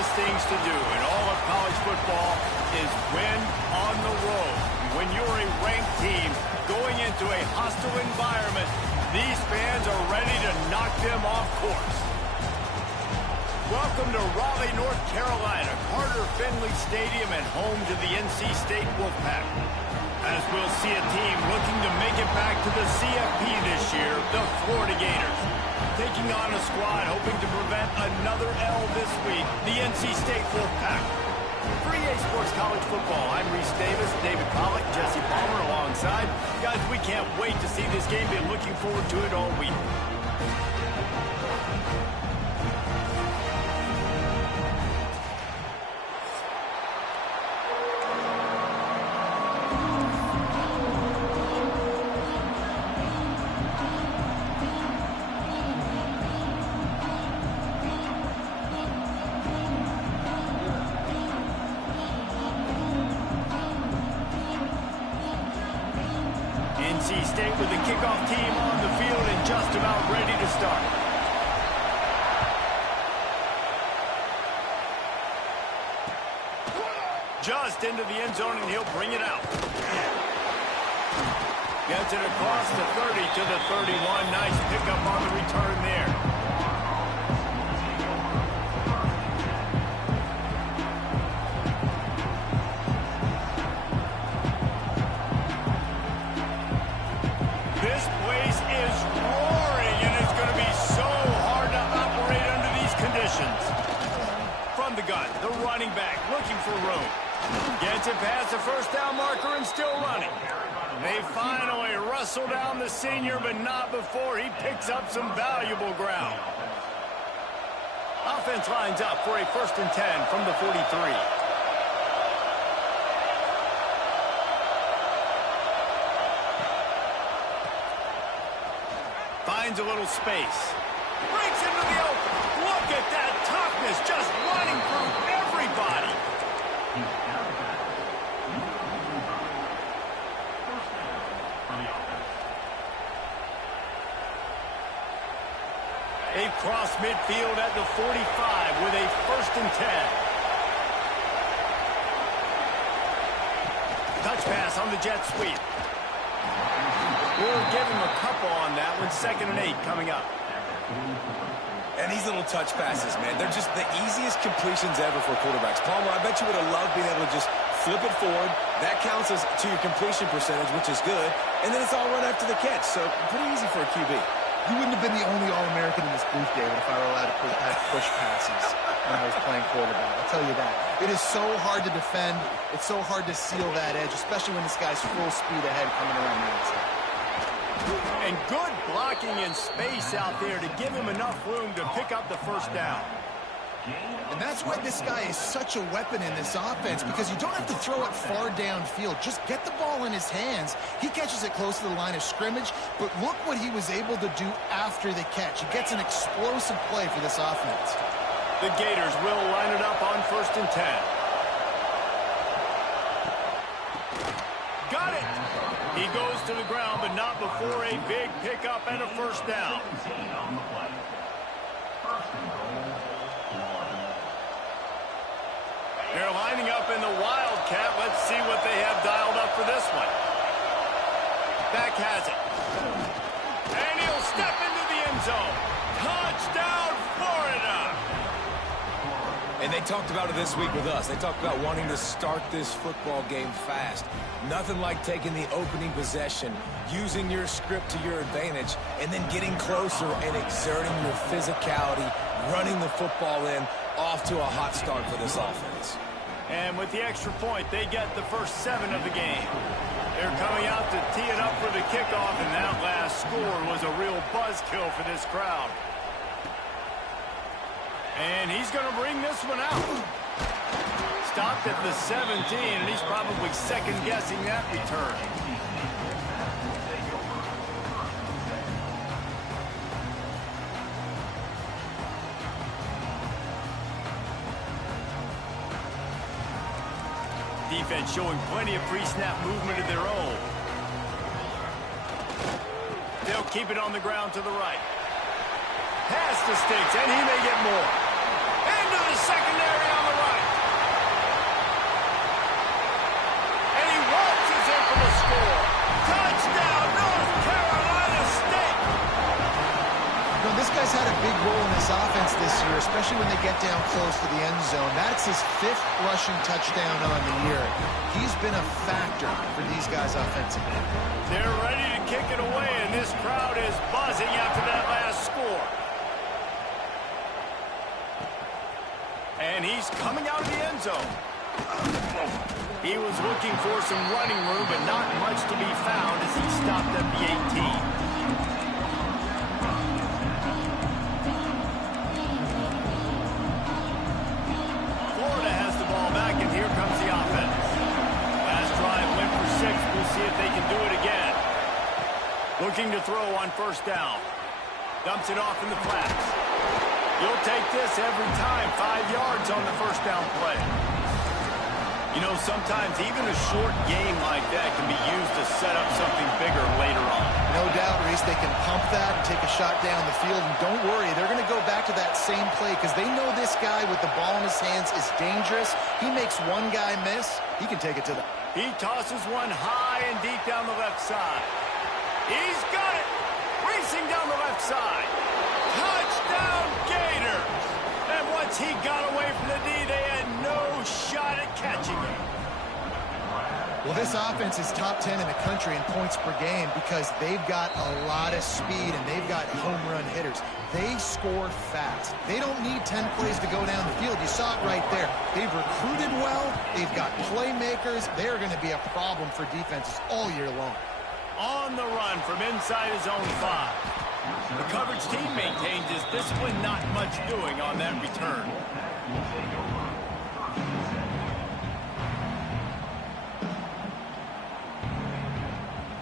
toughest things to do in all of college football is win on the road. When you're a ranked team going into a hostile environment, these fans are ready to knock them off course. Welcome to Raleigh, North Carolina, Carter Finley Stadium, and home to the NC State Wolfpack. As we'll see a team looking to make it back to the CFP this year, the Florida Gators. Taking on a squad hoping to prevent another L this week, the NC State Wolfpack. For EA Sports College Football, I'm Reese Davis, David Pollack, Jesse Palmer alongside. Guys, we can't wait to see this game. Been looking forward to it all week. NC State with the kickoff team on the field and just about ready to start. Just into the end zone, and he'll bring it out. Gets it across the 30 to the 31. Nice pickup on the return there. This place is roaring, and it's going to be so hard to operate under these conditions. From the gun, the running back looking for room. Gets it past the first down marker and still running. They finally wrestle down the senior, but not before he picks up some valuable ground. Offense lines up for a 1st and 10 from the 43. Finds a little space. Breaks into the open. Look at that toughness, just running through everybody. They've crossed midfield at the 45 with a 1st and 10. Touch pass on the jet sweep. We'll give him a couple on that one. 2nd and 8 coming up. And these little touch passes, man, they're just the easiest completions ever for quarterbacks. Palmer, I bet you would have loved being able to just flip it forward. That counts as to your completion percentage, which is good. And then it's all run after the catch. So pretty easy for a QB. You wouldn't have been the only All-American in this booth, David, if I were allowed to push passes when I was playing quarterback. I'll tell you that. It is so hard to defend. It's so hard to seal that edge, especially when this guy's full speed ahead coming around the outside. And good blocking in space out there to give him enough room to pick up the 1st down. And that's why this guy is such a weapon in this offense, because you don't have to throw it far downfield. Just get the ball in his hands. He catches it close to the line of scrimmage, but look what he was able to do after the catch. He gets an explosive play for this offense. The Gators will line it up on 1st and 10. Got it! He goes to the ground, but not before a big pickup and a 1st down. They're lining up in the Wildcat. Let's see what they have dialed up for this one. Beck has it. And he'll step into the end zone. Touchdown, Florida! And they talked about it this week with us. They talked about wanting to start this football game fast. Nothing like taking the opening possession, using your script to your advantage, and then getting closer and exerting your physicality, running the football in, off to a hot start for this offense. And with the extra point, they get the first 7 of the game. They're coming out to tee it up for the kickoff, and that last score was a real buzzkill for this crowd. And he's going to bring this one out. Stopped at the 17, and he's probably second-guessing that return. Defense showing plenty of pre-snap movement of their own. They'll keep it on the ground to the right. Pass to Sticks, and he may get more. Into the secondary big role in this offense this year, especially when they get down close to the end zone. That's his 5th rushing touchdown on the year. He's been a factor for these guys offensively. They're ready to kick it away, and this crowd is buzzing after that last score. And he's coming out of the end zone. He was looking for some running room, but not much to be found as he stopped at the 18. Florida has the ball back, and here comes the offense. Last drive went for 6. We'll see if they can do it again. Looking to throw on first down. Dumps it off in the flats. You'll take this every time. 5 yards on the first down play. You know, sometimes even a short game like that can be used to set up something bigger later on. No doubt, Reese, they can pump that and take a shot down the field. And don't worry, they're going to go back to that same play because they know this guy with the ball in his hands is dangerous. He makes one guy miss, he can take it to the... He tosses one high and deep down the left side. He's got it! Racing down the left side. Touchdown, Gators! And once he got away from the D, they had no shot at catching him. Well, this offense is top 10 in the country in points per game because they've got a lot of speed and they've got home run hitters. They score fast. They don't need 10 plays to go down the field. You saw it right there. They've recruited well. They've got playmakers. They're going to be a problem for defenses all year long. On the run from inside his own 5. The coverage team maintains his discipline, not much doing on that return.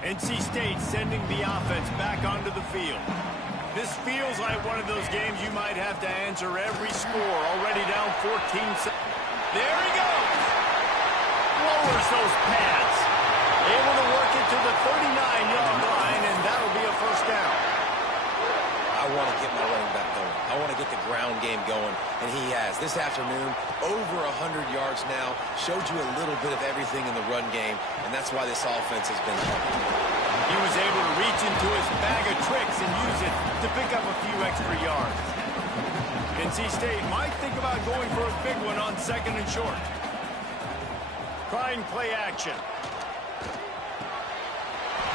NC State sending the offense back onto the field. This feels like one of those games you might have to answer every score. Already down 14. There he goes. Lowers those pads. Able to work it to the 39-yard line, and that'll be a first down. I want to get my running back going. I want to get the ground game going, and he has. This afternoon, over 100 yards now, showed you a little bit of everything in the run game, and that's why this offense has been pumping. He was able to reach into his bag of tricks and use it to pick up a few extra yards. NC State might think about going for a big one on 2nd and short. Trying play action.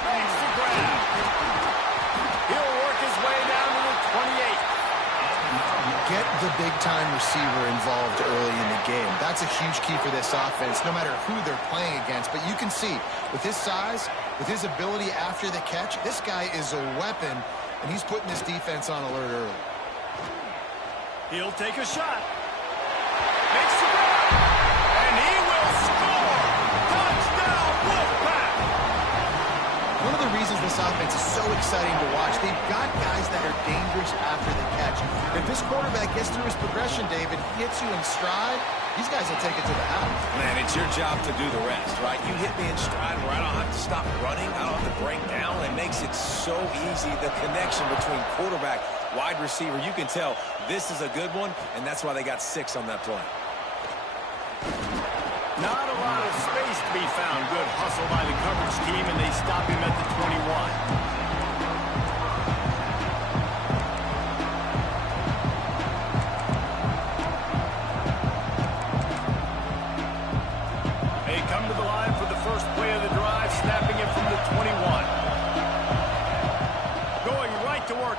Makes the grab. He'll work his way down to the 28. Get the big-time receiver involved early in the game. That's a huge key for this offense, no matter who they're playing against. But you can see, with his size, with his ability after the catch, this guy is a weapon, and he's putting this defense on alert early. He'll take a shot. Makes the grab. And he will score. Touchdown, Wolfpack. One of the reasons this offense is so exciting to watch, they've got guys that are dangerous after the catch. If this quarterback gets through his progression, David, hits you in stride, these guys will take it to the house. Man, it's your job to do the rest, right? You hit me in stride where I don't have to stop running. I don't have to break down. It makes it so easy. The connection between quarterback, wide receiver, you can tell this is a good one, and that's why they got 6 on that play. Not a lot of space to be found. Good hustle by the coverage team, and they stop him at the 21.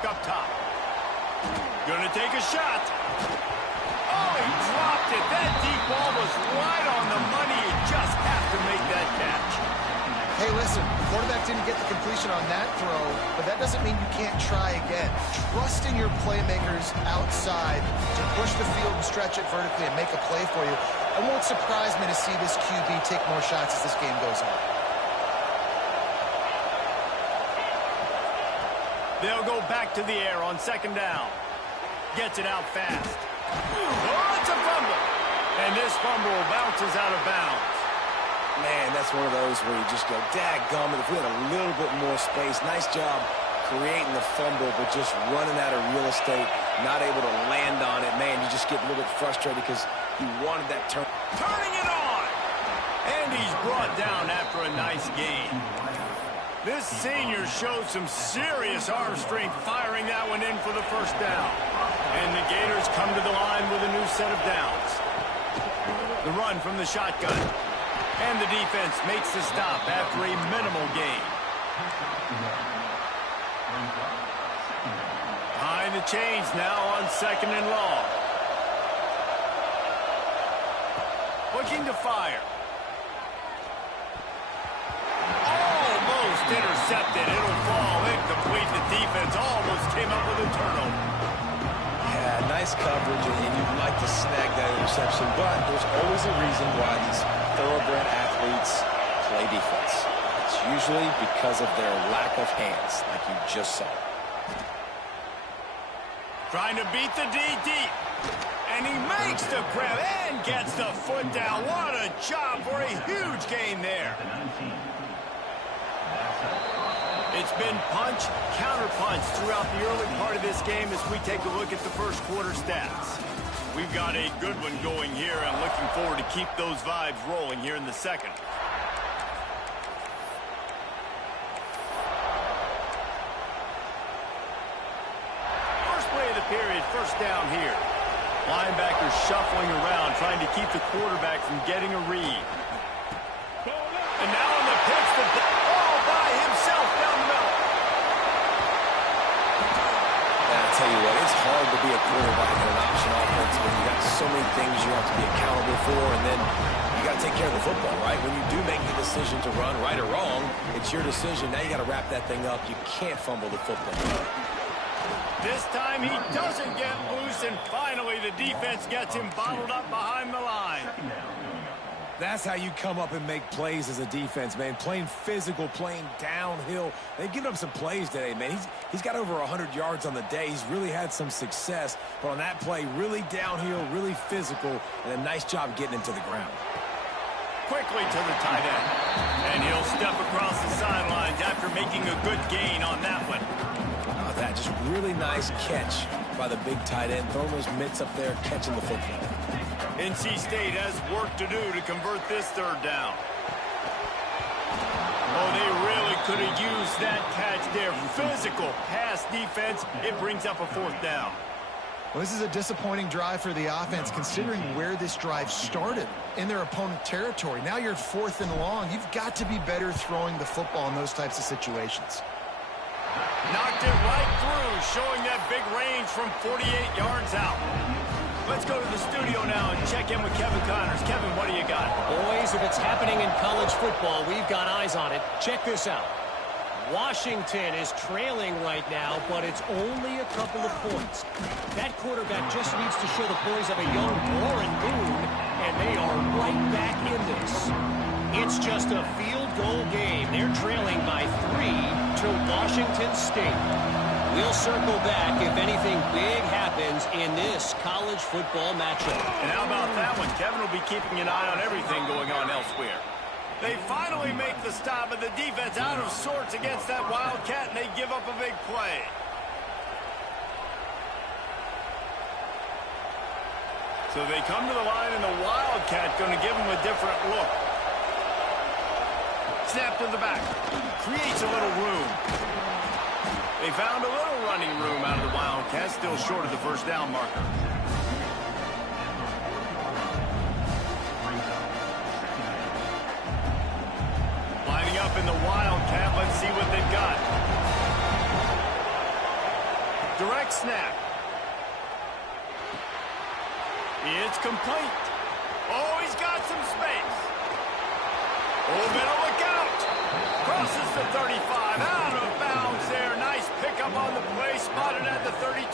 Up top. Gonna take a shot. Oh, he dropped it. That deep ball was right on the money. You just have to make that catch. Hey, listen, the quarterback didn't get the completion on that throw, but that doesn't mean you can't try again. Trust in your playmakers outside to push the field and stretch it vertically and make a play for you. It won't surprise me to see this QB take more shots as this game goes on. They'll go back to the air on 2nd down. Gets it out fast. Oh, it's a fumble. And this fumble bounces out of bounds. Man, that's one of those where you just go, dadgummit, if we had a little bit more space. Nice job creating the fumble, but just running out of real estate, not able to land on it. Man, you just get a little bit frustrated because you wanted that turn. Turning it on. And he's brought down after a nice gain. This senior showed some serious arm strength firing that one in for the first down. And the Gators come to the line with a new set of downs. The run from the shotgun. And the defense makes the stop after a minimal gain. Behind the chains now on 2nd and long. Looking to fire. Almost intercepted. It'll fall incomplete. The defense almost came up with a turnover. Yeah, nice coverage, and you'd like to snag that interception, but there's always a reason why these thoroughbred athletes play defense. It's usually because of their lack of hands, like you just saw. Trying to beat the D deep. And he makes the grab and gets the foot down. What a job for a huge gain there. It's been punch, counter-punch throughout the early part of this game as we take a look at the first quarter stats. We've got a good one going here and looking forward to keep those vibes rolling here in the second. First play of the period, first down here. Linebacker shuffling around, trying to keep the quarterback from getting a read. And now on the pitch, the ball by himself down the middle. I'll tell you what, it's hard to be a quarterback in an option offense when you got so many things you have to be accountable for, and then you got to take care of the football, right? When you do make the decision to run, right or wrong, it's your decision. Now you got to wrap that thing up. You can't fumble the football. This time he doesn't get loose, and finally the defense gets him bottled up behind the line. That's how you come up and make plays as a defense, man. Playing physical, playing downhill. They've given up some plays today, man. He's got over 100 yards on the day. He's really had some success. But on that play, really downhill, really physical, and a nice job getting him to the ground. Quickly to the tight end. And he'll step across the sidelines after making a good gain on that one. That just really nice catch by the big tight end. Throwing those mitts up there, catching the football. NC State has work to do to convert this third down. Oh, they really could have used that catch there. Physical pass defense. It brings up a fourth down. Well, this is a disappointing drive for the offense, considering where this drive started in their opponent territory. Now you're 4th and long. You've got to be better throwing the football in those types of situations. Knocked it right through, showing that big range from 48 yards out. Let's go to the studio now and check in with Kevin Connors. Kevin, what do you got? Boys, if it's happening in college football, we've got eyes on it. Check this out. Washington is trailing right now, but it's only a couple of points. That quarterback just needs to show the boys of a young Warren Moon, and they are right back in this. It's just a field goal game. They're trailing by 3 to Washington State. We'll circle back if anything big happens in this college football matchup. And how about that one? Kevin will be keeping an eye on everything going on elsewhere. They finally make the stop, and the defense out of sorts against that Wildcat, and they give up a big play. So they come to the line, and the Wildcat going to give them a different look. Snap to the back. Creates a little room. They found a little running room out of the Wildcats, still short of the first down marker. Lining up in the Wildcat, let's see what they've got. Direct snap. It's complete. Oh, he's got some space. Oh, better look out. Crosses the 35, out of bounds there. Nice pickup on the play, spotted at the 32.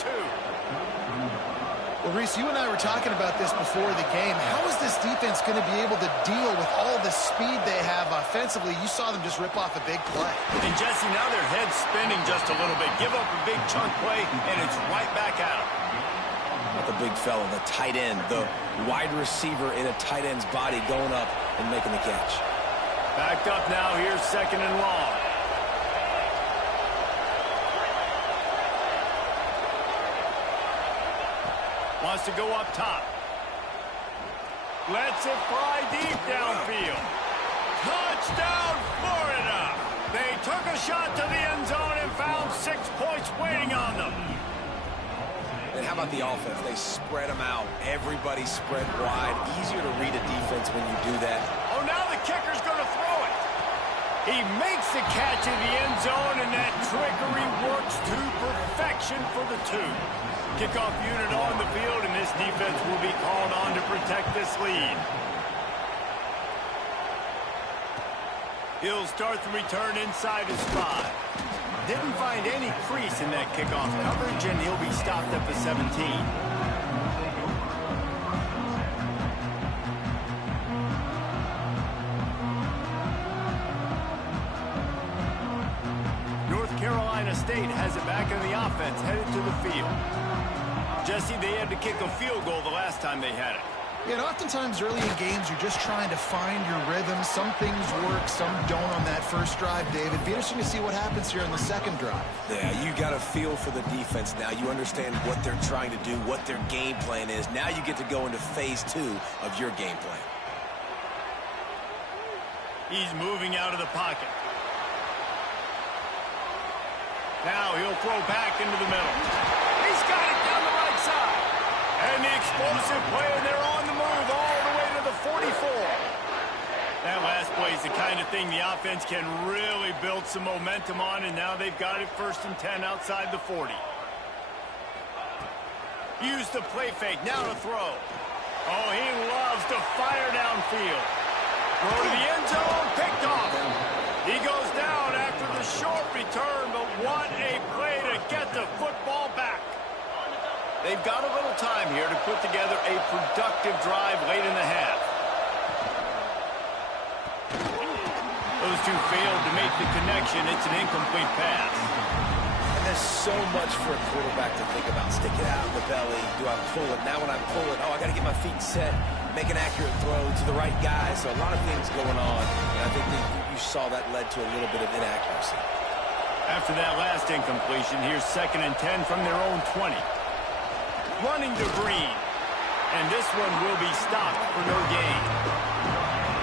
Well, Reese, you and I were talking about this before the game. How is this defense going to be able to deal with all the speed they have offensively? You saw them just rip off a big play. And Jesse, now their head's spinning just a little bit. Give up a big chunk play, and it's right back at them. Not the big fella, the tight end, the wide receiver in a tight end's body going up and making the catch. Backed up now, here's 2nd and long. Wants to go up top. Lets it fly deep downfield. Touchdown, Florida! They took a shot to the end zone and found 6 points waiting on them. And how about the offense? They spread them out. Everybody spread wide. Easier to read a defense when you do that. Oh, now the kicker's going to throw it. He makes the catch in the end zone, and that trickery works to perfection for the 2. Kickoff unit on the field, and this defense will be called on to protect this lead. He'll start the return inside his 5. Didn't find any crease in that kickoff coverage, and he'll be stopped at the 17. North Carolina State has it back in the offense, headed to the field. Jesse, they had to kick a field goal the last time they had it. Yeah, and oftentimes early in games, you're just trying to find your rhythm. Some things work, some don't on that first drive, David. Be interesting to see what happens here in the second drive. Yeah, you got a feel for the defense now. You understand what they're trying to do, what their game plan is. Now you get to go into phase 2 of your game plan. He's moving out of the pocket. Now he'll throw back into the middle. He's got it down the right side. And the explosive play, and they're on the move all the way to the 44. That last play is the kind of thing the offense can really build some momentum on, and now they've got it 1st and 10 outside the 40. Use the play fake, now to throw. Oh, he loves to fire downfield. Throw to the end zone, picked off. He goes down after the short return, but what a play to get the football back. They've got a little time here to put together a productive drive late in the half. Those two failed to make the connection. It's an incomplete pass. And there's so much for a quarterback to think about. Stick it out in the belly. Do I pull it? Now when I pull it, oh, I got to get my feet set. Make an accurate throw to the right guy. So a lot of things going on. And I think that you saw that led to a little bit of inaccuracy. After that last incompletion, here's 2nd and 10 from their own 20. Running to Green. And this one will be stopped for no gain.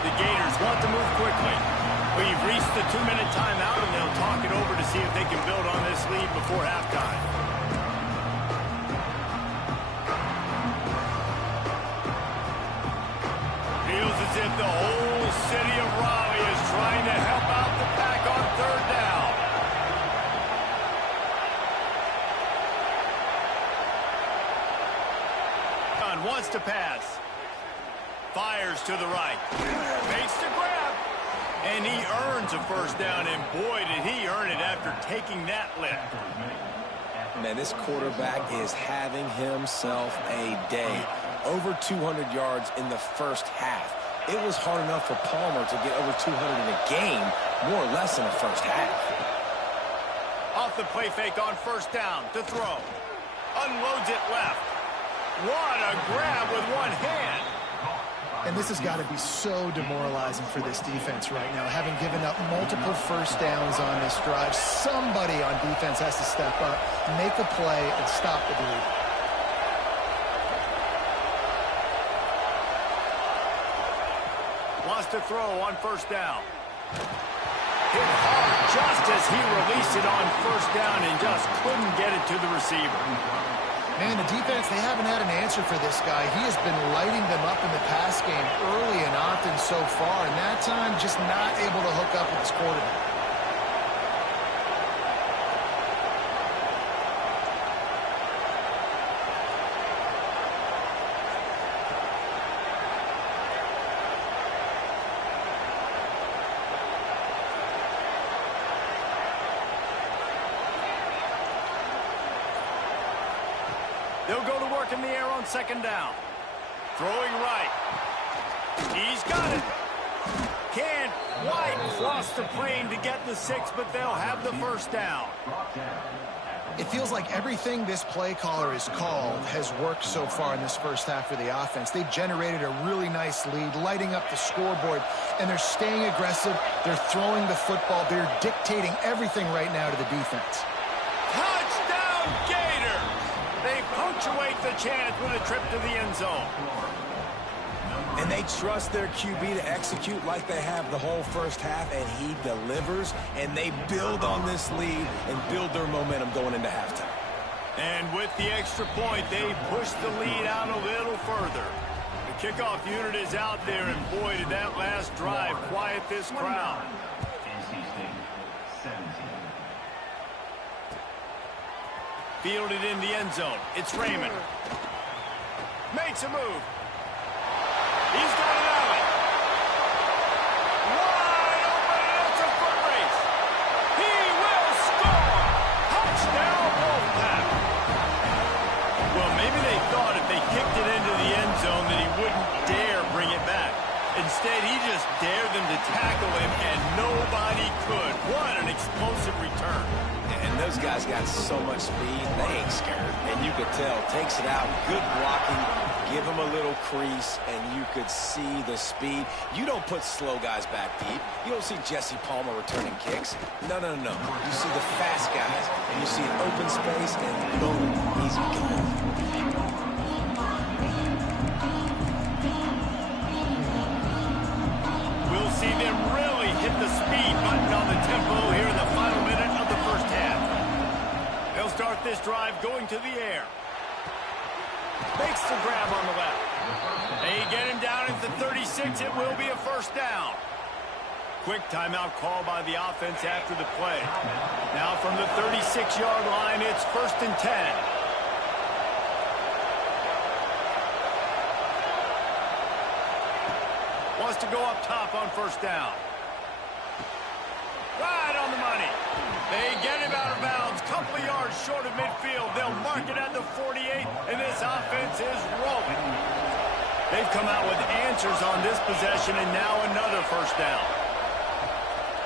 The Gators want to move quickly. We've reached the 2-minute timeout, and they'll talk it over to see if they can build on this lead before halftime. Feels as if the whole city of Raleigh is trying to help out the pack on 3rd down. Wants to pass. Fires to the right. Makes the grab. And he earns a 1st down, and boy, did he earn it after taking that lift. Man, this quarterback is having himself a day. Over 200 yards in the first half. It was hard enough for Palmer to get over 200 in a game, more or less in the first half. Off the play fake on 1st down to throw. Unloads it left. What a grab with one hand. And this has got to be so demoralizing for this defense right now, having given up multiple 1st downs on this drive. Somebody on defense has to step up, make a play, and stop the bleed. Wants to throw on 1st down. Hit hard just as he released it on 1st down and just couldn't get it to the receiver. Man, the defense, they haven't had an answer for this guy. He has been lighting them up in the pass game early and often so far, and that time just not able to hook up with his quarterback. They'll go to work in the air on 2nd down. Throwing right. He's got it. Can't quite cross the plane to get the 6, but they'll have the 1st down. It feels like everything this play caller has called has worked so far in this first half for the offense. They've generated a really nice lead, lighting up the scoreboard, and they're staying aggressive. They're throwing the football. They're dictating everything right now to the defense. Touchdown, Gator! They punctuate the chance with a trip to the end zone. And they trust their QB to execute like they have the whole first half, and he delivers, and they build on this lead and build their momentum going into halftime. And with the extra point, they push the lead out a little further. The kickoff unit is out there, and boy, did that last drive quiet this crowd. Fielded in the end zone. It's Raymond. Makes a move. He's got an alley. Wide open, and it's a foot race. He will score. Touchdown, Wolfpack. Well, maybe they thought if they kicked it into the end zone that he wouldn't dare bring it back. Instead, he just dared them to tackle him, and nobody could. What an explosive return. And those guys got so much speed, they ain't scared. And you could tell, takes it out, good blocking, give him a little crease, and you could see the speed. You don't put slow guys back deep. You don't see Jesse Palmer returning kicks. No, no, no. You see the fast guys, and you see an open space, and boom, easy kill. We'll see them really hit the speed button on the tempo here in the final minute of the first half. They'll start this drive going to the air. Makes the grab on the left. They get him down at the 36. It will be a first down. Quick timeout call by the offense after the play. Now from the 36-yard line, it's 1st and 10. Wants to go up top on first down. Right on the money. They get him out of bounds. Couple of yards short of midfield. They'll mark it at the 48, and this offense is rolling. They've come out with answers on this possession, and now another first down.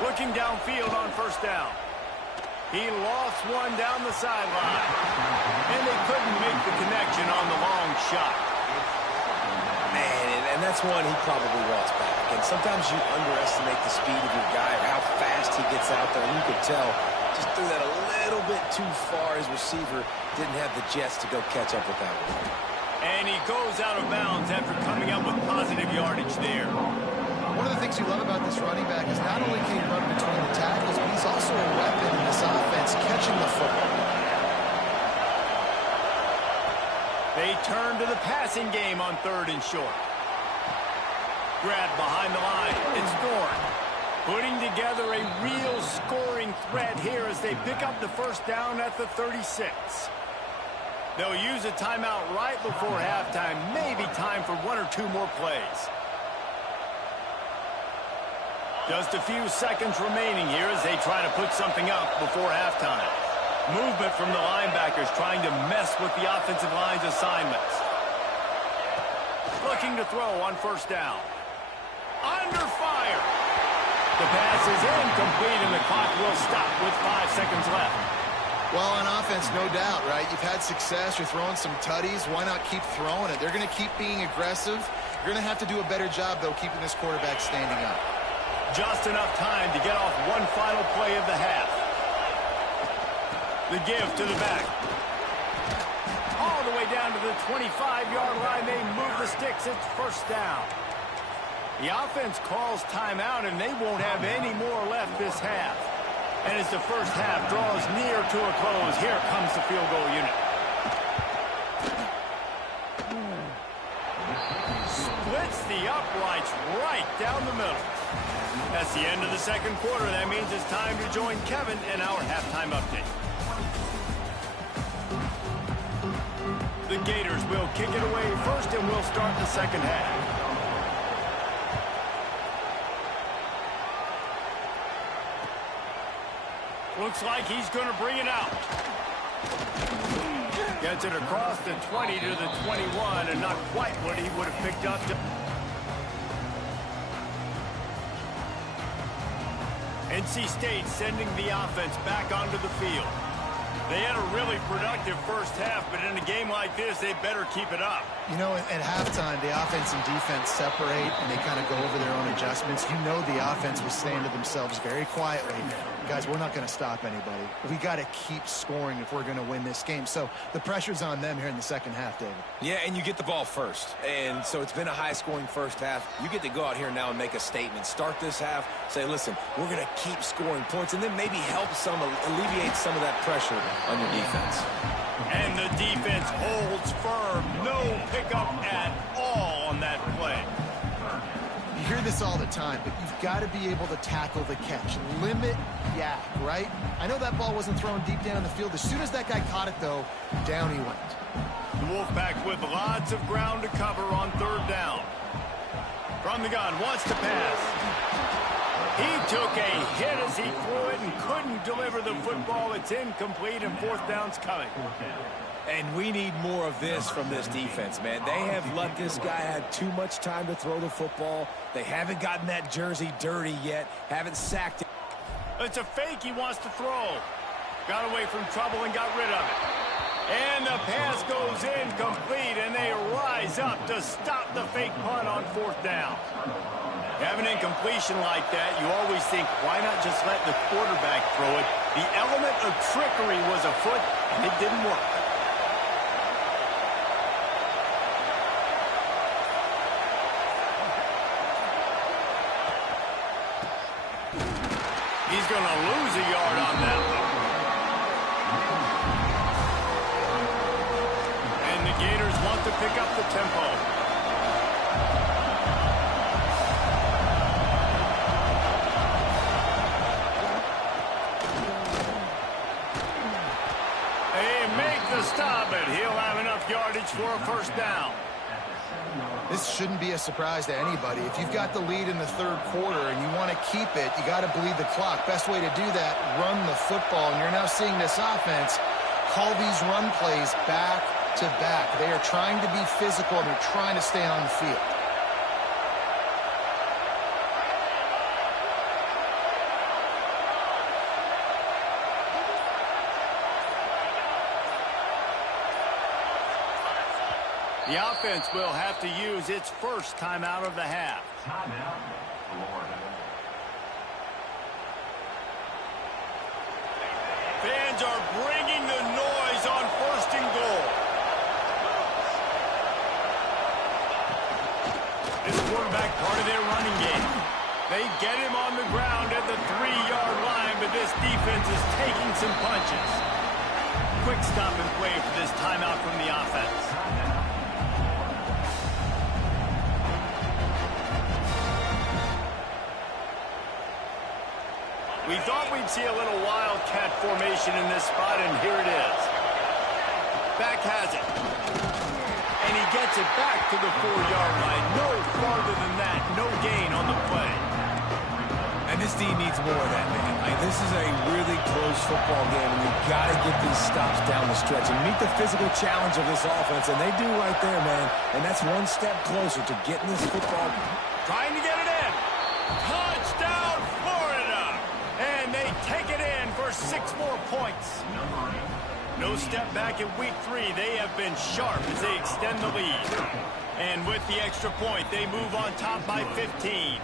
Looking downfield on first down. He lost one down the sideline, and they couldn't make the connection on the long shot. Man, and that's one he probably wants back. And sometimes you underestimate the speed of your guy or how fast he gets out there. And you could tell, just threw that a little bit too far. His receiver didn't have the jets to go catch up with that one. And he goes out of bounds after coming up with positive yardage there. One of the things you love about this running back is not only can he run between the tackles, but he's also a weapon in this offense, catching the football. They turn to the passing game on 3rd and short. Grab behind the line. It's Thorne. Putting together a real scoring threat here as they pick up the first down at the 36. They'll use a timeout right before halftime. Maybe time for 1 or 2 more plays. Just a few seconds remaining here as they try to put something up before halftime. Movement from the linebackers trying to mess with the offensive line's assignments. Looking to throw on first down. Under fire. The pass is incomplete, and the clock will stop with 5 seconds left. Well, on offense, no doubt, right? You've had success. You're throwing some tutties. Why not keep throwing it? They're going to keep being aggressive. You're going to have to do a better job, though, keeping this quarterback standing up. Just enough time to get off one final play of the half. The give to the back. All the way down to the 25-yard line. They move the sticks. It's first down. The offense calls timeout, and they won't have any more left this half. And as the first half draws near to a close, here comes the field goal unit. Splits the uprights right down the middle. That's the end of the second quarter. That means it's time to join Kevin in our halftime update. The Gators will kick it away first, and we'll start the second half. Looks like he's going to bring it out. Gets it across the 20 to the 21, and not quite what he would have picked up. NC State sending the offense back onto the field. They had a really productive first half, but in a game like this, they better keep it up. You know, at halftime, the offense and defense separate, and they kind of go over their own adjustments. You know the offense was saying to themselves very quietly, guys, we're not going to stop anybody. We got to keep scoring if we're going to win this game. So the pressure's on them here in the second half, David. Yeah, and you get the ball first. And so it's been a high-scoring first half. You get to go out here now and make a statement. Start this half, say, listen, we're going to keep scoring points, and then maybe help alleviate some of that pressure on your defense. And the defense holds firm. No pickup at all on that play. You hear this all the time, but you've got to be able to tackle the catch. Limit yak, right? I know that ball wasn't thrown deep down the field. As soon as that guy caught it, though, down he went. The Wolfpack with lots of ground to cover on third down. From the gun, wants to pass. He took a hit as he threw it and couldn't deliver the football. It's incomplete, and fourth down's coming. And we need more of this from this defense, man. They have let this guy have too much time to throw the football. They haven't gotten that jersey dirty yet, haven't sacked it. It's a fake he wants to throw. Got away from trouble and got rid of it. And the pass goes incomplete, and they rise up to stop the fake punt on fourth down. Have an incompletion like that, you always think, why not just let the quarterback throw it? The element of trickery was afoot, and it didn't work. He's going to lose a yard on that one. And the Gators want to pick up the tempo. Stop it. He'll have enough yardage for a first down. This shouldn't be a surprise to anybody. If you've got the lead in the third quarter and you want to keep it, you got to bleed the clock. Best way to do that, run the football. And you're now seeing this offense call these run plays back to back. They are trying to be physical, and they're trying to stay on the field. The offense will have to use its first timeout of the half. Timeout, Florida. Fans are bringing the noise on first and goal. This quarterback part of their running game. They get him on the ground at the 3-yard line, but this defense is taking some punches. Quick stop and play for this timeout from the offense. We thought we'd see a little wildcat formation in this spot, and here it is. Back has it. And he gets it back to the 4-yard line. No farther than that. No gain on the play. And this team needs more of that, man. This is a really close football game, and you've got to get these stops down the stretch and meet the physical challenge of this offense, and they do right there, man. And that's one step closer to getting this football. Trying to get it in. Touchdown, Florida! And they take it in for 6 more points. No step back in week 3. They have been sharp as they extend the lead. And with the extra point, they move on top by 15.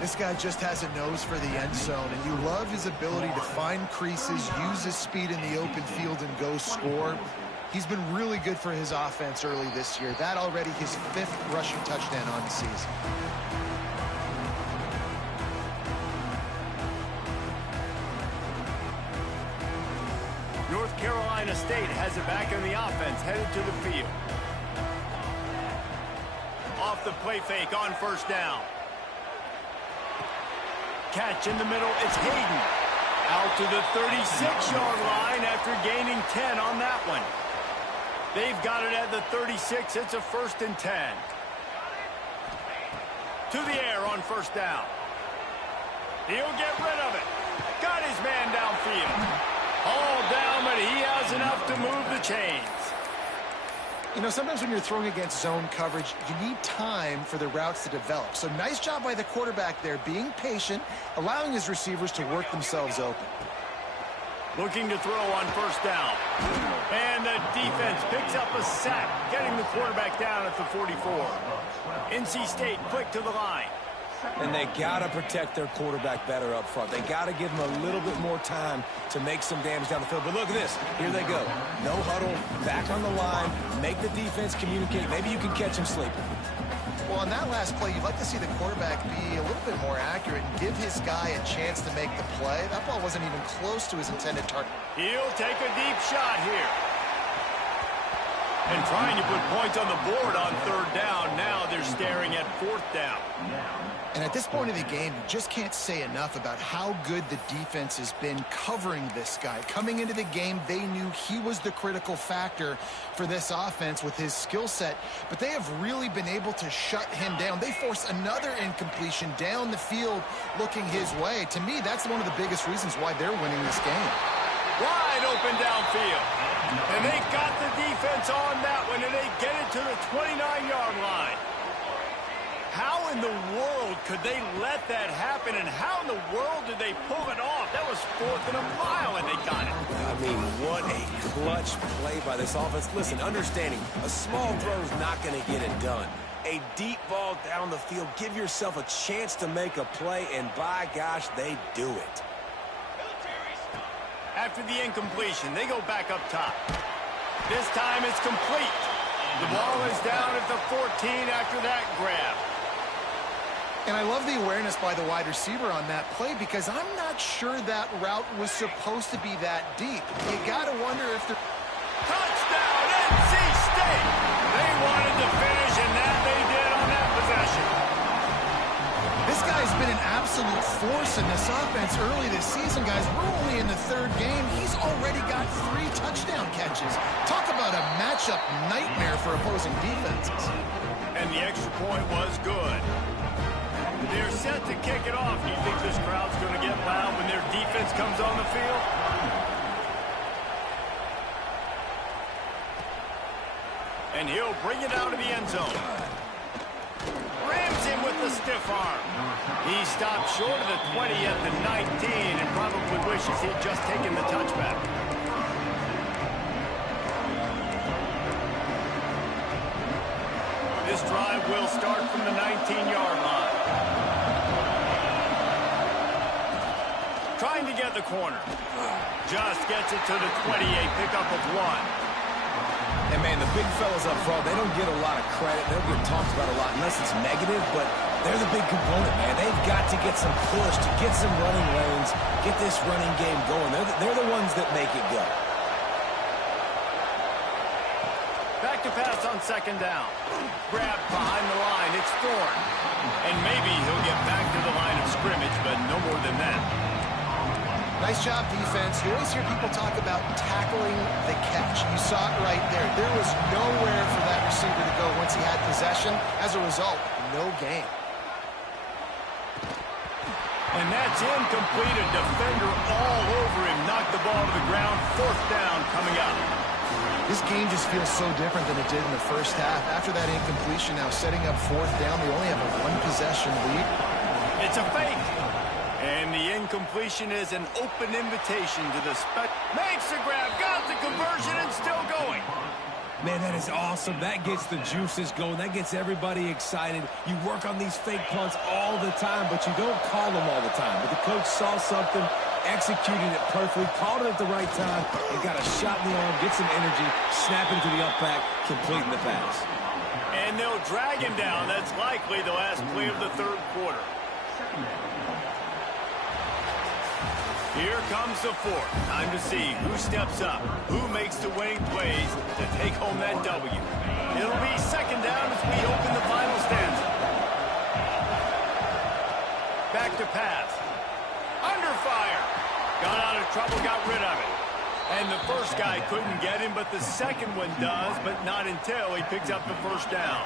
This guy just has a nose for the end zone, and you love his ability to find creases, use his speed in the open field, and go score. He's been really good for his offense early this year. That already his 5th rushing touchdown on the season. North Carolina State has it back in the offense, headed to the field. Off the play fake on first down. Catch in the middle, it's Hayden. Out to the 36-yard line after gaining 10 on that one. They've got it at the 36. It's a 1st and 10. To the air on first down. He'll get rid of it. Got his man downfield. All down, but he has enough to move the chains. You know, sometimes when you're throwing against zone coverage, you need time for the routes to develop. So nice job by the quarterback there, being patient, allowing his receivers to work themselves open. Looking to throw on first down. And the defense picks up a sack, getting the quarterback down at the 44. NC State quick to the line. And they got to protect their quarterback better up front. They got to give him a little bit more time to make some damage down the field. But look at this. Here they go. No huddle, back on the line, make the defense communicate. Maybe you can catch him sleeping. Well, on that last play, you'd like to see the quarterback be a little bit more accurate and give his guy a chance to make the play. That ball wasn't even close to his intended target. He'll take a deep shot here. And trying to put points on the board on third down. Now they're staring at fourth down. And at this point of the game, you just can't say enough about how good the defense has been covering this guy. Coming into the game, they knew he was the critical factor for this offense with his skill set, but they have really been able to shut him down. They force another incompletion down the field looking his way. To me, that's one of the biggest reasons why they're winning this game. Wide open downfield. And they got the defense on that one, and they get it to the 29-yard line. How in the world could they let that happen, and how in the world did they pull it off? That was 4th and a mile, and they got it. I mean, what a clutch play by this offense. Listen, understanding, a small throw is not going to get it done. A deep ball down the field, give yourself a chance to make a play, and by gosh, they do it. After the incompletion, they go back up top. This time it's complete. The ball is down at the 14 after that grab. And I love the awareness by the wide receiver on that play because I'm not sure that route was supposed to be that deep. You got to wonder if the... Touchdown, NC State! They wanted to finish, and that they did on that possession. This guy's been an absolute force in this offense early this season, guys. We're only in the 3rd game. He's already got 3 touchdown catches. Talk about a matchup nightmare for opposing defenses. And the extra point was good. They're set to kick it off. Do you think this crowd's going to get loud when their defense comes on the field? And he'll bring it out of the end zone. Rams him with the stiff arm. He stopped short of the 20 at the 19 and probably wishes he'd just taken the touchback. This drive will start from the 19-yard line. Trying to get the corner. Just gets it to the 28, pickup of 1. And, man, the big fellas up front, they don't get a lot of credit. They don't get talked about a lot unless it's negative, but they're the big component, man. They've got to get some push, to get some running lanes, get this running game going. They're the ones that make it go. Back to pass on 2nd down. Grab behind the line. It's Thorne. And maybe he'll get back to the line of scrimmage, but no more than that. Nice job, defense. You always hear people talk about tackling the catch. You saw it right there. There was nowhere for that receiver to go once he had possession. As a result, no gain. And that's incomplete. A defender all over him. Knocked the ball to the ground. 4th down coming up. This game just feels so different than it did in the first half. After that incompletion, now setting up 4th down, they only have a 1-possession lead. It's a fake. And the incompletion is an open invitation to the makes the grab, got the conversion, and still going. Man, that is awesome. That gets the juices going. That gets everybody excited. You work on these fake punts all the time, but you don't call them all the time. But the coach saw something, executed it perfectly, called it at the right time, and got a shot in the arm, get some energy, snap into the up back, completing the pass. And they'll drag him down. That's likely the last play of the 3rd quarter. Here comes the 4th. Time to see who steps up, who makes the winning plays to take home that W. It'll be 2nd down as we open the final stanza. Back to pass. Under fire. Got out of trouble, got rid of it. And the first guy couldn't get him, but the second one does, but not until he picks up the 1st down.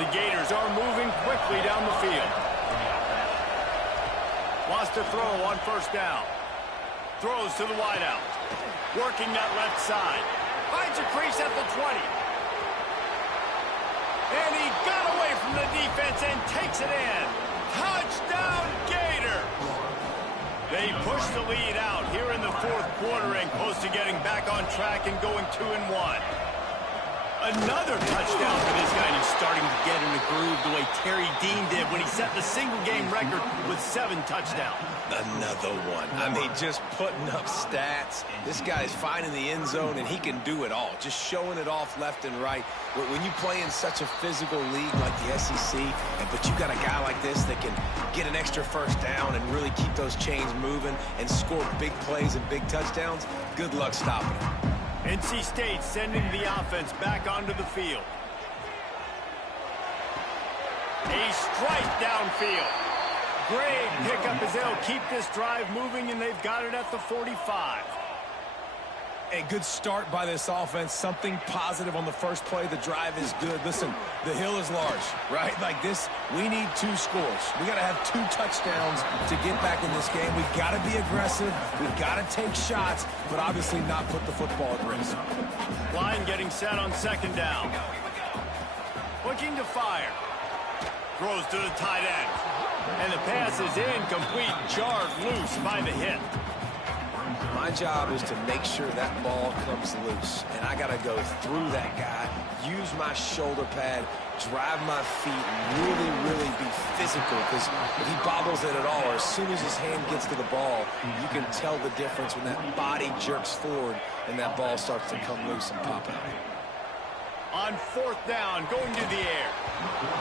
The Gators are moving quickly down the field. Wants to throw on 1st down. Throws to the wideout. Working that left side. Finds a crease at the 20. And he got away from the defense and takes it in. Touchdown, Gators! They push the lead out here in the fourth quarter and close to getting back on track and going 2-1. Another touchdown for this guy, and he's starting to get in the groove the way Terry Dean did when he set the single-game record with 7 touchdowns. Another one. I mean, just putting up stats. This guy's finding the end zone, and he can do it all. Just showing it off left and right. When you play in such a physical league like the SEC, but you got a guy like this that can get an extra first down and really keep those chains moving and score big plays and big touchdowns, good luck stopping him. NC State sending the offense back onto the field. A strike downfield. Great pickup as they'll keep this drive moving, and they've got it at the 45. A good start by this offense. Something positive on the first play. The drive is good. Listen, the hill is large, right? Like this, we need 2 scores. We got to have 2 touchdowns to get back in this game. We've got to be aggressive. We've got to take shots, but obviously not put the football at risk. Line getting set on second down. Looking to fire. Throws to the tight end. And the pass is incomplete, jarred loose by the hit. My job is to make sure that ball comes loose, and I got to go through that guy, use my shoulder pad, drive my feet, and really be physical, because if he bobbles it at all, or as soon as his hand gets to the ball, you can tell the difference when that body jerks forward and that ball starts to come loose and pop out. On fourth down, going to the air.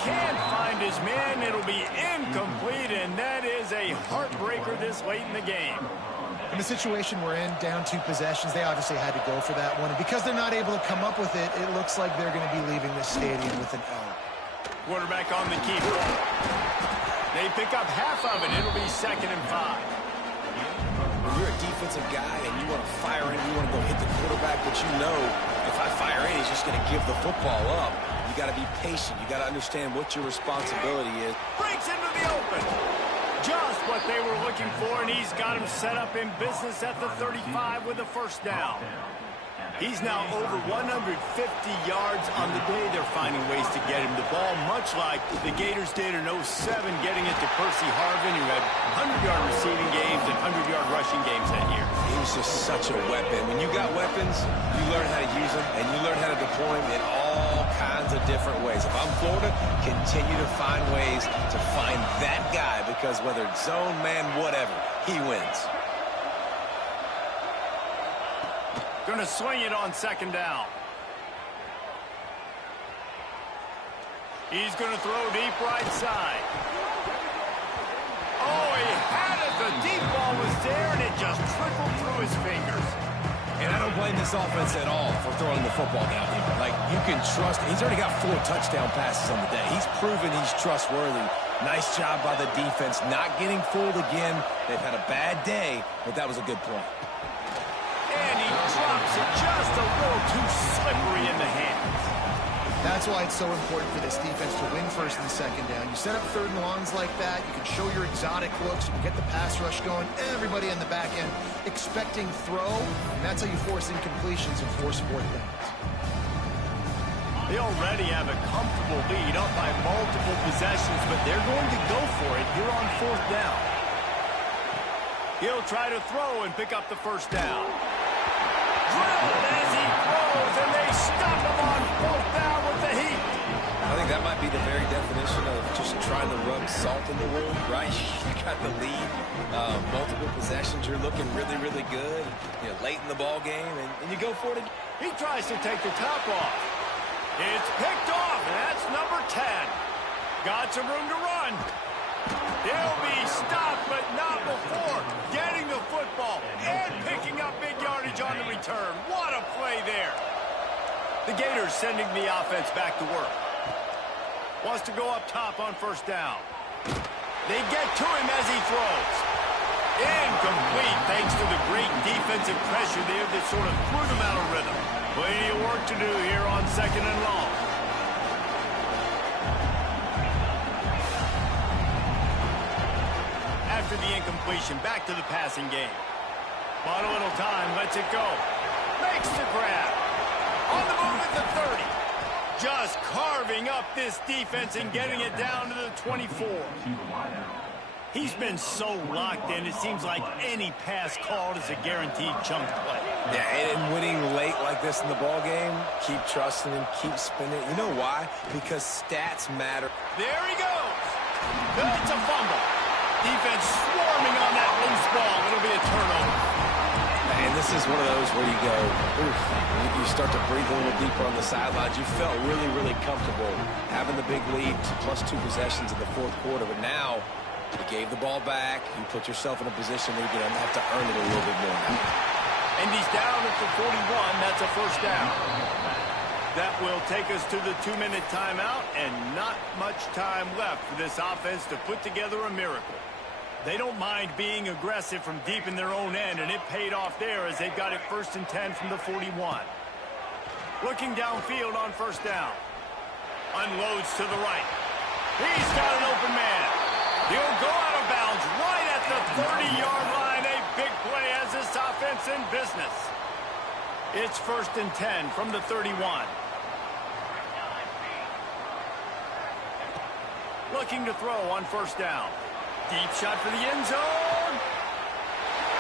Can't find his man. It'll be incomplete, and that is a heartbreaker this late in the game. In the situation we're in, down 2 possessions, they obviously had to go for that one. And because they're not able to come up with it, it looks like they're going to be leaving this stadium with an L. Quarterback on the keeper. They pick up half of it. It'll be 2nd and 5. When you're a defensive guy and you want to fire in, you want to go hit the quarterback, but you know if I fire in, he's just going to give the football up. You got to be patient. You got to understand what your responsibility is. Breaks into the open. Just what they were looking for, and he's got him set up in business at the 35 with a first down. He's now over 150 yards on the day. They're finding ways to get him the ball, much like the Gators did in 07, getting it to Percy Harvin, who had 100-yard receiving games and 100-yard rushing games that year. He was just such a weapon. When you got weapons, you learn how to use them, and you learn how to deploy them in all kinds of different ways. If I'm Florida, continue to find ways to find that guy, because whether it's zone, man, whatever, he wins. Going to swing it on second down. He's going to throw deep right side. Oh, he had it. The deep ball was there, and it just trickled through his fingers. And I don't blame this offense at all for throwing the football down here. Like, you can trust. He's already got 4 touchdown passes on the day. He's proven he's trustworthy. Nice job by the defense, not getting fooled again. They've had a bad day, but that was a good play. And he drops it just a little too slippery in the hands. That's why it's so important for this defense to win first and second down. You set up 3rd and longs like that, you can show your exotic looks, you can get the pass rush going, everybody in the back end expecting throw, and that's how you force incompletions and force 4th downs. They already have a comfortable lead up by multiple possessions, but they're going to go for it here on 4th down. He'll try to throw and pick up the first down. Drilled as he throws, and they stop him on 4th down with the heat. I think that might be the very definition of just trying to rub salt in the wound, right? You got the lead, multiple possessions, you're looking really good, you know, late in the ball game, and you go for it. He tries to take the top off. It's picked off, and that's number 10. Got some room to run. He'll be stopped, but not before getting the football and picking up big yardage on the return. What a play there. The Gators sending the offense back to work. Wants to go up top on first down. They get to him as he throws. Incomplete thanks to the great defensive pressure there that sort of threw them out of rhythm. Plenty of work to do here on 2nd and long. After the incompletion, back to the passing game. Bought a little time, lets it go. Makes the grab. On the move at the 30. Just carving up this defense and getting it down to the 24. He's been so locked in, it seems like any pass called is a guaranteed chunk play. Yeah, and winning late like this in the ball game, keep trusting him, keep spinning. You know why? Because stats matter. There he goes. It's a fumble. Defense swarming on that loose ball. It'll be a turnover. And this is one of those where you go, oof, you start to breathe a little deeper on the sidelines. You felt really, really comfortable having the big lead, plus 2 possessions in the fourth quarter. But now, you gave the ball back. You put yourself in a position where you're going to have to earn it a little bit more. And he's down at the 41. That's a first down. That will take us to the 2-minute timeout, and not much time left for this offense to put together a miracle. They don't mind being aggressive from deep in their own end, and it paid off there as they've got it 1st and 10 from the 41. Looking downfield on first down. Unloads to the right. He's got an open man. He'll go out of bounds right at the 30-yard line. A big play as this offense in business. It's 1st and 10 from the 31. Looking to throw on first down. Deep shot for the end zone.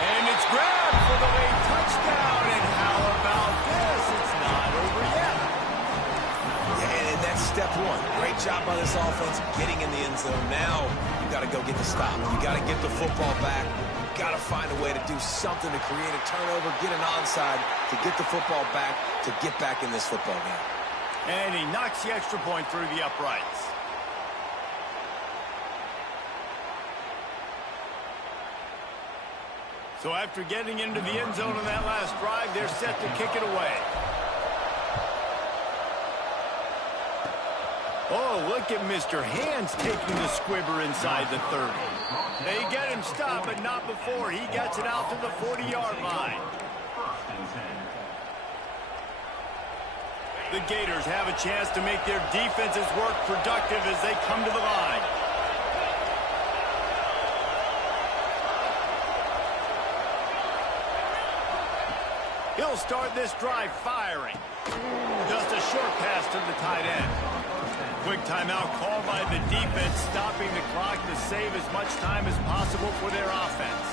And it's grabbed for the late touchdown. And how about this? It's not over yet. Yeah, and that's step 1. Great job by this offense getting in the end zone. Now you got to go get the stop. You got to get the football back. You got to find a way to do something to create a turnover, get an onside, to get the football back, to get back in this football game. And he knocks the extra point through the uprights. So after getting into the end zone on that last drive, they're set to kick it away. Oh, look at Mr. Hands taking the squibber inside the 30. They get him stopped, but not before. He gets it out to the 40-yard line. The Gators have a chance to make their defenses work productive as they come to the line. He'll start this drive firing. Just a short pass to the tight end. Quick timeout called by the defense, stopping the clock to save as much time as possible for their offense.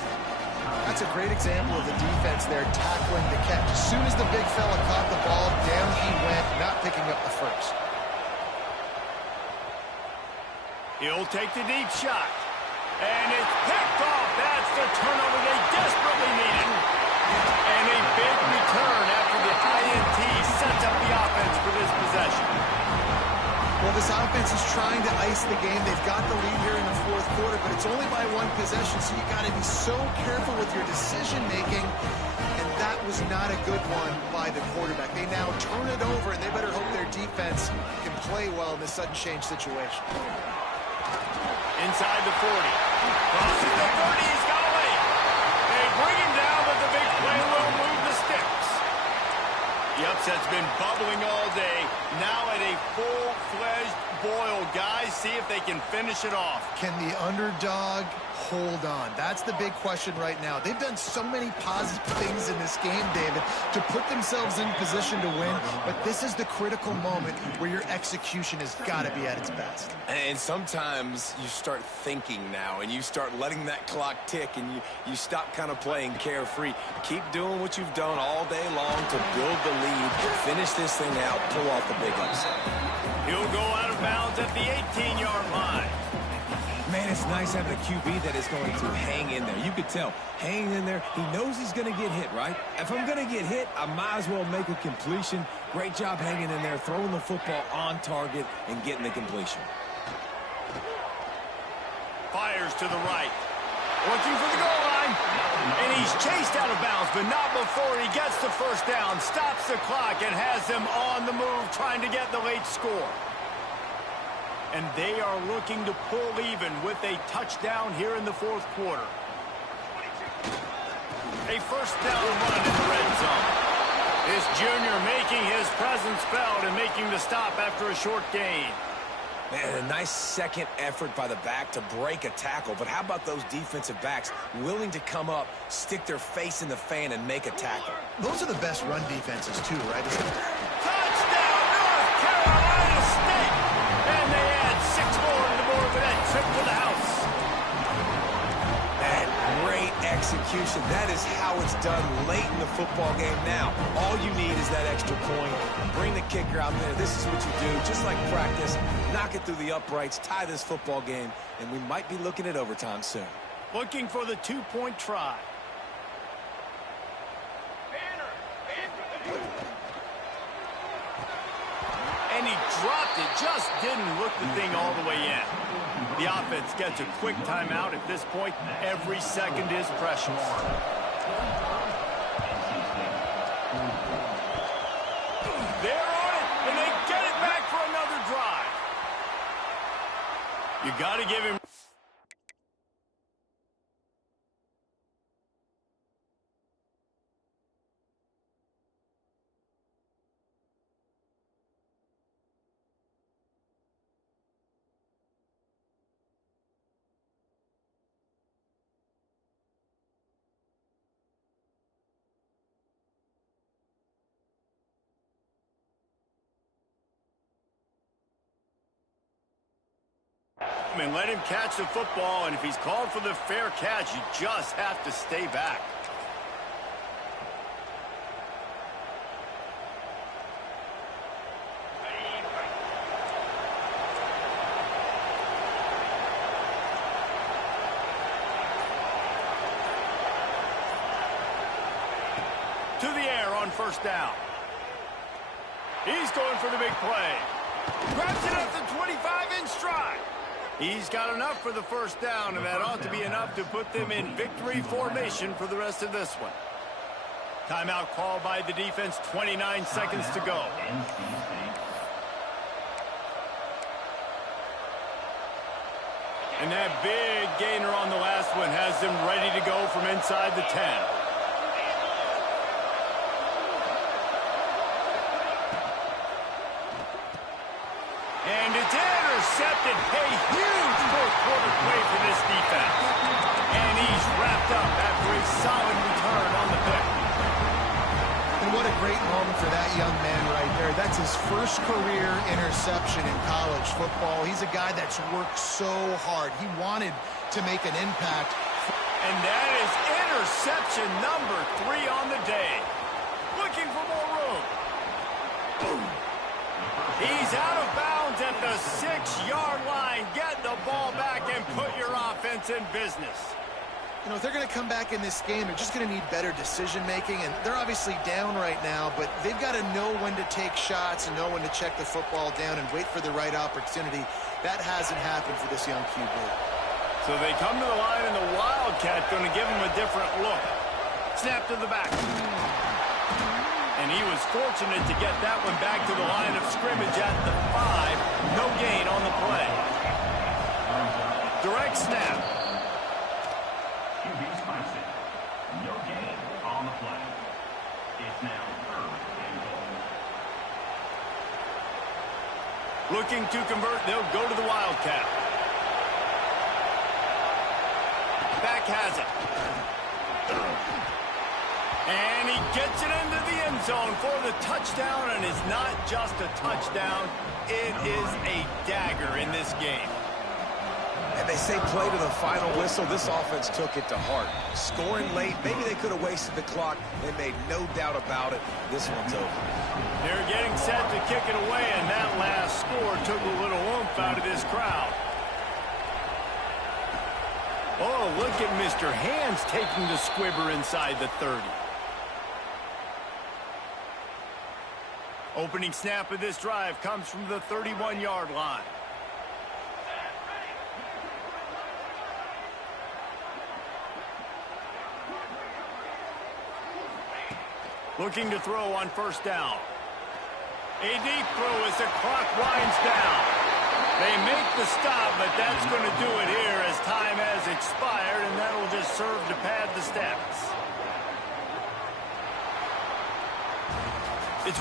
That's a great example of the defense there tackling the catch. As soon as the big fella caught the ball, down he went, not picking up the first. He'll take the deep shot. And it's picked off. That's the turnover they desperately needed. And a big return after the INT sets up the offense for this possession. Well, this offense is trying to ice the game. They've got the lead here in the fourth quarter, but it's only by 1 possession, so you got to be so careful with your decision-making. And that was not a good one by the quarterback. They now turn it over, and they better hope their defense can play well in this sudden change situation. Inside the 40. Crosses the 30. He's got a lane. They bring him down, but the big play will move the sticks. The upset's been bubbling all day. Now at a full-fledged boil. Guys, see if they can finish it off. Can the underdog hold on? That's the big question right now. They've done so many positive things in this game, David, to put themselves in position to win, but this is the critical moment where your execution has got to be at its best. And sometimes you start thinking now, and you start letting that clock tick, and you stop kind of playing carefree. Keep doing what you've done all day long to build the lead, finish this thing out, pull off the big upset. He'll go out of bounds at the 18-yard line. Man, it's nice having a QB that is going to hang in there. You could tell, hanging in there, he knows he's going to get hit, right? If I'm going to get hit, I might as well make a completion. Great job hanging in there, throwing the football on target, and getting the completion. Fires to the right. Looking for the goal line. And he's chased out of bounds, but not before he gets the first down. Stops the clock and has them on the move, trying to get the late score. And they are looking to pull even with a touchdown here in the fourth quarter. A first down run in the red zone. This junior making his presence felt and making the stop after a short gain. Man, a nice second effort by the back to break a tackle. But how about those defensive backs willing to come up, stick their face in the fan, and make a tackle? Those are the best run defenses, too, right? Touchdown, North Carolina State! And they add 6 more to the board with that trip to the house. execution. That is how it's done late in the football game now. All you need is that extra point. Bring the kicker out there. This is what you do. Just like practice, knock it through the uprights, tie this football game, and we might be looking at overtime soon. Looking for the two-point try. And he dropped it, just didn't look the thing all the way in. The offense gets a quick timeout at this point. Every second is precious. They're on it, and they get it back for another drive. You got to give him... and let him catch the football, and if he's called for the fair catch, you just have to stay back. To the air on first down. He's going for the big play. Grabs it up the 25 in stride. He's got enough for the first down, and that ought to be enough to put them in victory formation for the rest of this one. Timeout called by the defense, 29 seconds to go. And that big gainer on the last one has them ready to go from inside the 10. And it's intercepted. A huge fourth-quarter play for this defense. And he's wrapped up after a solid return on the pick. And what a great moment for that young man right there. That's his first career interception in college football. He's a guy that's worked so hard. He wanted to make an impact. And that is interception number 3 on the day. Looking for more room. He's out of bounds at the 6-yard line. Get the ball back and put your offense in business. You know, if they're going to come back in this game, they're just going to need better decision-making. And they're obviously down right now, but they've got to know when to take shots and know when to check the football down and wait for the right opportunity. That hasn't happened for this young QB. So they come to the line, and the Wildcat going to give him a different look. Snap to the back. And he was fortunate to get that one back to the line of scrimmage at the 5. No gain on the play. Direct snap. QB's classic. No gain on the play. It's now 3rd and goal. Looking to convert, they'll go to the Wildcat. Back has it. And he gets it into the end zone for the touchdown, and it's not just a touchdown, it is a dagger in this game. And they say play to the final whistle. This offense took it to heart. Scoring late, maybe they could have wasted the clock. They made no doubt about it. This one's over. They're getting set to kick it away, and that last score took a little oomph out of this crowd. Oh, look at Mr. Hands taking the squibber inside the 30. Opening snap of this drive comes from the 31-yard line. Looking to throw on first down. A deep throw as the clock winds down. They make the stop, but that's going to do it here as time has expired, and that'll just serve to pad the stats. It's